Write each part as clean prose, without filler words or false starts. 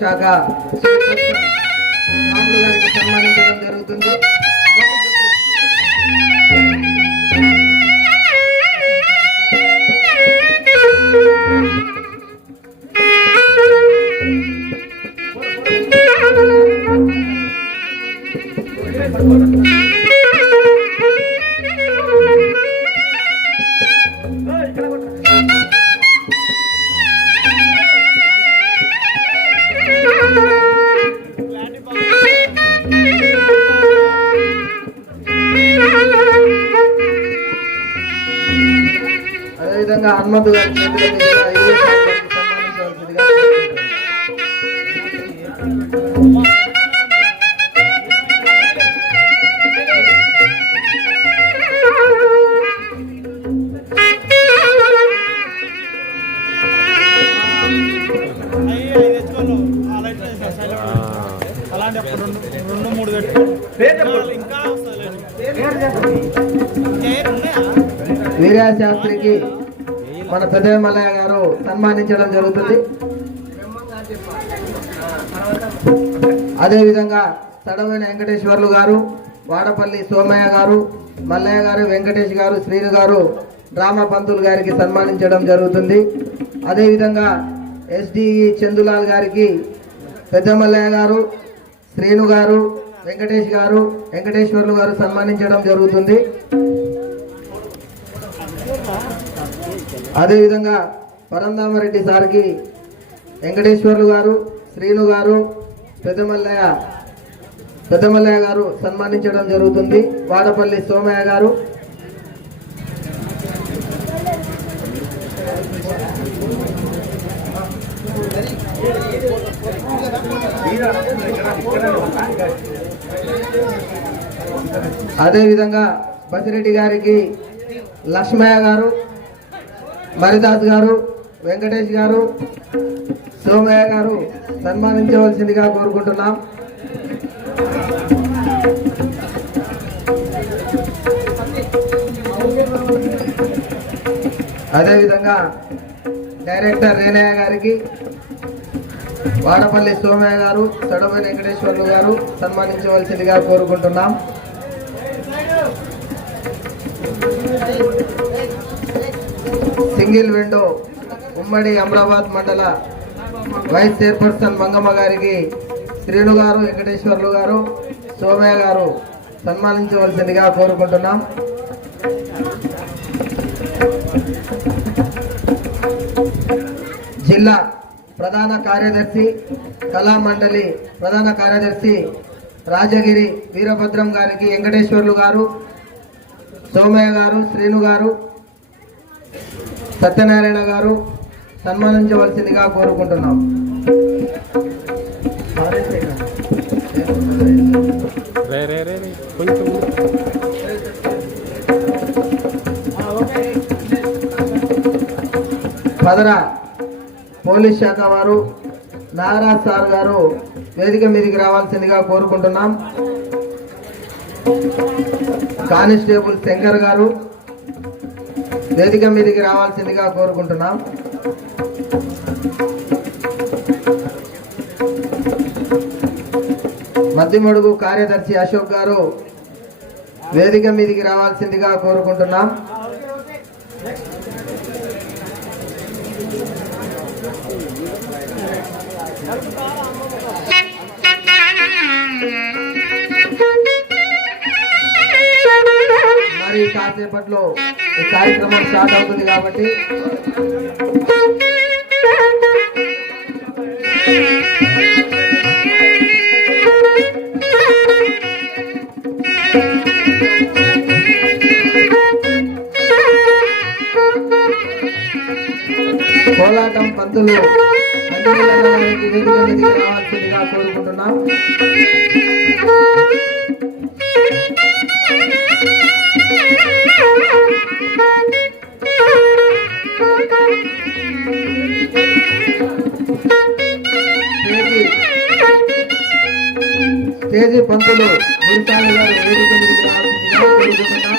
శాఖ సన్మానించడం జరుగుతుంది. అదేవిధంగా హనుమంతు గారి సన్మానించవలసిందిగా వీరశాస్త్రికి మన పెద్దమల్లయ్య గారు సన్మానించడం జరుగుతుంది. అదేవిధంగా తడవైన వెంకటేశ్వర్లు గారు, వాడపల్లి సోమయ్య గారు, మల్లయ్య గారు, వెంకటేష్ గారు, శ్రీను గారు, డ్రామా పంతులు గారికి సన్మానించడం జరుగుతుంది. అదేవిధంగా ఎస్డిఈ చందులాల్ గారికి పెద్దమల్లయ్య గారు, శ్రీను గారు, వెంకటేష్ గారు, వెంకటేశ్వర్లు గారు సన్మానించడం జరుగుతుంది. అదేవిధంగా పరంధామరెడ్డి సార్కి వెంకటేశ్వర్లు గారు, శ్రీను గారు, పెద్దమల్లయ్య గారు సన్మానించడం జరుగుతుంది. వాడపల్లి సోమయ్య గారు, అదేవిధంగా బసిరెడ్డి గారికి లక్ష్మయ్య గారు, మరిదాస్ గారు, వెంకటేష్ గారు, సోమయ్య గారు సన్మానించవలసిందిగా కోరుకుంటున్నాం. అదేవిధంగా డైరెక్టర్ రేణయ్య గారికి, వాడపల్లి సోమయ్య గారు, తడవైన వెంకటేశ్వర్లు గారు సన్మానించవలసిందిగా కోరుకుంటున్నాం. సింగిల్ విండో ఉమ్మడి అమరాబాద్ మండల వైస్ చైర్పర్సన్ మంగమ్మ గారికి శ్రీను గారు, వెంకటేశ్వర్లు గారు, సోమయ్య గారు సన్మానించవలసిందిగా కోరుకుంటున్నాం. జిల్లా ప్రధాన కార్యదర్శి, కళామండలి ప్రధాన కార్యదర్శి రాజగిరి వీరభద్రం గారికి వెంకటేశ్వర్లు గారు, సోమయ్య గారు, శ్రీను గారు, సత్యనారాయణ గారు సన్మానించవలసిందిగా కోరుకుంటున్నాం. కొంచెం పదరా పోలీస్ శాఖ వారు నాగరాజ్ సార్ గారు వేదిక మీదకి రావాల్సిందిగా కోరుకుంటున్నాం. కానిస్టేబుల్ శంకర్ గారు వేదిక మీదకి రావాల్సిందిగా కోరుకుంటున్నాం. మద్దిమడుగు కార్యదర్శి అశోక్ గారు వేదిక మీదకి రావాల్సిందిగా కోరుకుంటున్నాం. మరి కాసేపట్లో ఈ కార్యక్రమం స్టార్ట్ అవుతుంది కాబట్టి కోలాటం పంతులు వేదిక మీదకి రావాల్సిందిగా కోరుకుంటున్నాం. స్టేజీ పంతులు గురుస్వామి గారు వేదిక మీదకి రావాల్సిందిగా కోరుకుంటున్నాం.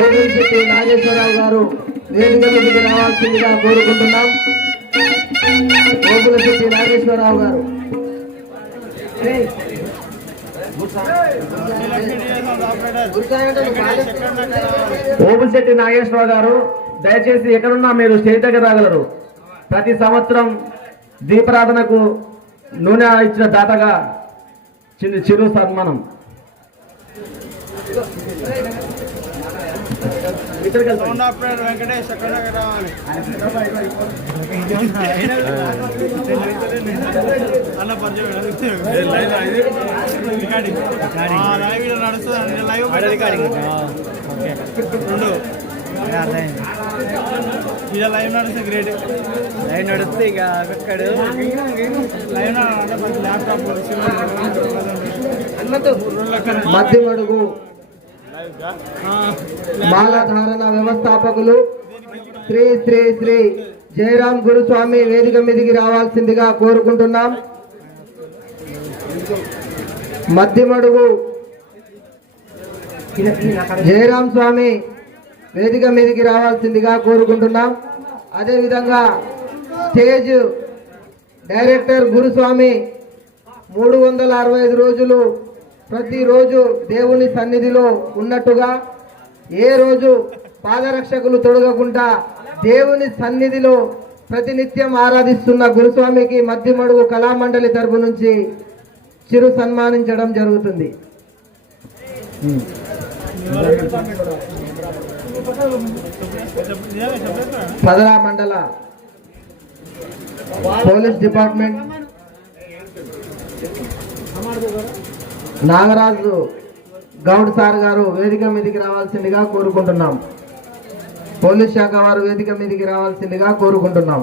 ఓబుల్శెట్టి నాగేశ్వరరావు గారు వేదిక మీదకి రావాల్సిందిగా కోరుకుంటున్నాం. ఓబుల్శెట్టి నాగేశ్వరరావు గారు ఓబుల్శెట్టి నాగేశ్వరరావు గారు దయచేసి ఎక్కడున్నా మీరు స్టేజ్ దగ్గర రాగలరు. ప్రతి సంవత్సరం దీపారాధనకు నూనె ఇచ్చిన దాతగా చిరు సన్మానం. వెంకటేష్ లైవ్ నడిస్తే గ్రేట్. లైవ్ నడిస్తే ఇక అక్కడ లైవ్ ల్యాప్టాప్ మధ్యమడుగు మాలధారణ వ్యవస్థాపకులు శ్రీ శ్రీ శ్రీ జయరాం గురుస్వామి వేదిక మీదకి రావాల్సిందిగా కోరుకుంటున్నాం. మధ్యమడుగు జయరాం స్వామి వేదిక మీదకి రావాల్సిందిగా కోరుకుంటున్నాం. అదేవిధంగా స్టేజ్ డైరెక్టర్ గురుస్వామి 365 రోజులు ప్రతిరోజు దేవుని సన్నిధిలో ఉన్నట్టుగా ఏ రోజు పాదరక్షకులు తొడగకుండా దేవుని సన్నిధిలో ప్రతినిత్యం ఆరాధిస్తున్న గురుస్వామికి మధ్యమడుగు కళామండలి తరపు నుంచి చిరు సన్మానించడం జరుగుతుంది. పదరా మండల police department Nagaraju Goud sir గారు వేదిక మీదకి రావాల్సిందిగా కోరుకుంటున్నాం. పోలీస్ శాఖ వారు వేదిక మీదకి రావాల్సిందిగా కోరుకుంటున్నాం.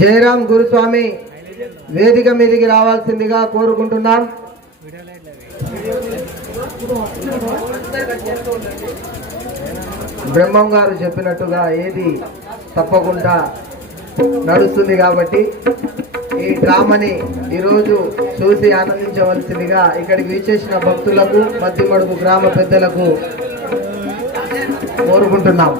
జయరాం గురుస్వామి వేదిక మీదకి రావాల్సిందిగా కోరుకుంటున్నాం. బ్రహ్మం గారు చెప్పినట్టుగా ఏది తప్పకుండా నడుస్తుంది కాబట్టి ఈ డ్రామాని ఈరోజు చూసి ఆనందించవలసిందిగా ఇక్కడికి విచ్చేసిన భక్తులకు మధ్యమడుగు గ్రామ పెద్దలకు కోరుకుంటున్నాం.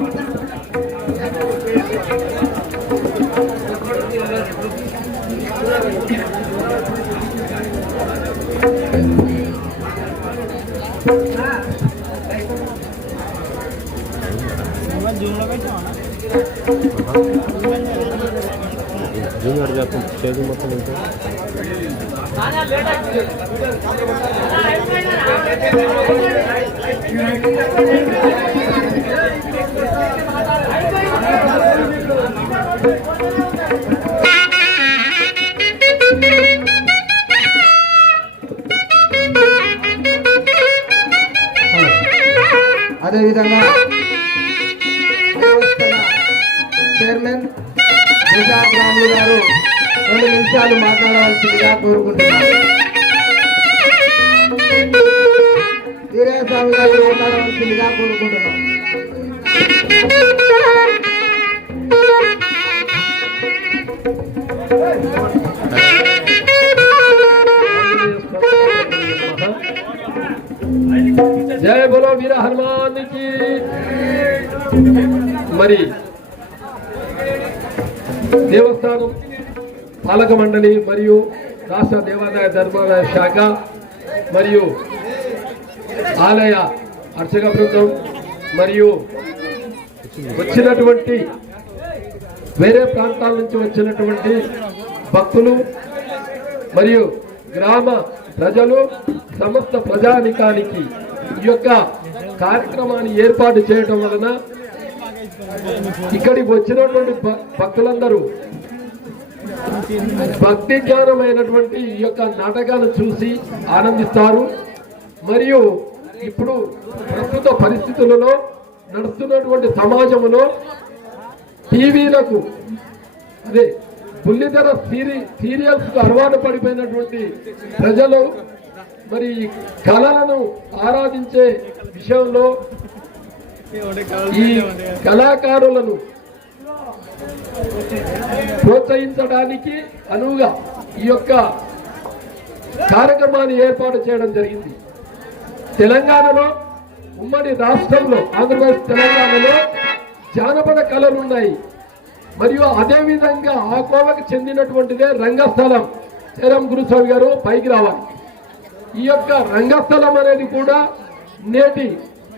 జూనియర్ చేస్తాం చేతి మొత్తం ఉంటే అదేవిధంగా దేవస్థాన చైర్మన్ ప్రసాద్ రాములు గారు 2 నిమిషాలు మాట్లాడవలసిందిగా కోరుకుంటున్నారు. వీరస్వామి గారు మాట్లాడవలసిందిగా కోరుకుంటున్నాం. జయ బోలో వీర హనుమానికి. మరి దేవస్థానం పాలక మండలి మరియు రాష్ట్ర దేవాదాయ ధర్మాదాయ శాఖ మరియు ఆలయ అర్చక బృందం మరియు వచ్చినటువంటి వేరే ప్రాంతాల నుంచి వచ్చినటువంటి భక్తులు మరియు గ్రామ ప్రజలు సమస్త ప్రజానికానికి ఈ యొక్క కార్యక్రమాన్ని ఏర్పాటు చేయడం వలన ఇక్కడికి వచ్చినటువంటి భక్తులందరూ భక్తి జ్ఞానమైనటువంటి ఈ యొక్క నాటకాలను చూసి ఆనందిస్తారు. మరియు ఇప్పుడు ప్రస్తుత పరిస్థితులలో నడుస్తున్నటువంటి సమాజంలో టీవీలకు అదే బుల్లితెర సీరియల్స్ కు అలవాటు పడిపోయినటువంటి ప్రజలు మరి కళలను ఆరాధించే విషయంలో ఈ కళాకారులను ప్రోత్సహించడానికి అనువుగా ఈ యొక్క కార్యక్రమాన్ని ఏర్పాటు చేయడం జరిగింది. తెలంగాణలో ఉమ్మడి రాష్ట్రంలో ఆంధ్రప్రదేశ్ తెలంగాణలో జానపద కళలు ఉన్నాయి. మరియు అదేవిధంగా ఆ కోవకు చెందినటువంటిదే రంగస్థలం. చేరం గురుస్వామి గారు పైకి రావాలి. ఈ యొక్క రంగస్థలం అనేది కూడా నేటి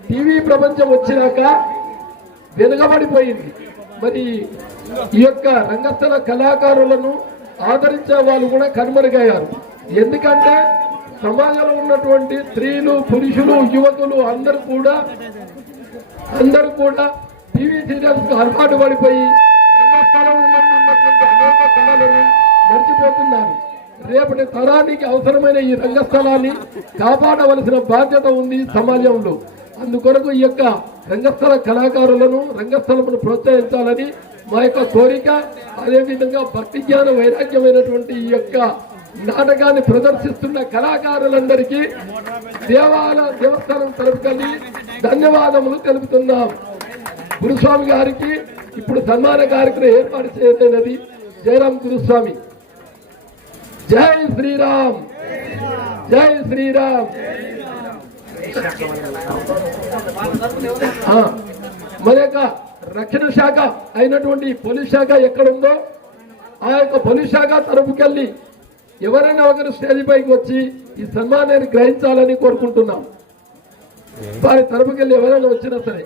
టీవీ ప్రపంచం వచ్చినాక వెనుకబడిపోయింది. మరి ఈ యొక్క రంగస్థల కళాకారులను ఆదరించే వాళ్ళు కూడా కనుమరుగయ్యారు. ఎందుకంటే సమాజంలో ఉన్నటువంటి స్త్రీలు, పురుషులు, యువకులు అందరూ కూడా టీవీ సీరియల్స్ కు అలవాటు పడిపోయి రంగస్థలం ఉన్నటువంటి అనేక కళలను మర్చిపోతున్నారు. రేపటి తరానికి అవసరమైన ఈ రంగస్థలాన్ని కాపాడవలసిన బాధ్యత ఉంది సమాజంలో. అందుకొరకు ఈ యొక్క రంగస్థల కళాకారులను రంగస్థలమును ప్రోత్సహించాలని మా యొక్క కోరిక. అదేవిధంగా భక్తి జ్ఞాన వైరాగ్యమైనటువంటి ఈ యొక్క నాటకాన్ని ప్రదర్శిస్తున్న కళాకారులందరికీ దేవస్థానం తరపుకని ధన్యవాదములు తెలుపుతున్నాం. గురుస్వామి గారికి ఇప్పుడు సన్మాన కార్యక్రమం ఏర్పాటు చేయలేనది జయరాం గురుస్వామి. జై శ్రీరామ్, జై శ్రీరామ్. మన యొక్క రక్షణ శాఖ అయినటువంటి పోలీస్ శాఖ ఎక్కడుందో ఆ యొక్క పోలీస్ శాఖ తరపుకెళ్ళి ఎవరైనా ఒకరు స్టేజ్ పైకి వచ్చి ఈ సన్మానాన్ని గ్రహించాలని కోరుకుంటున్నాం. వారి తరపుకెళ్ళి ఎవరైనా వచ్చినా సరే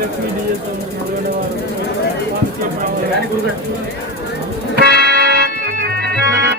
లక్ష్మీ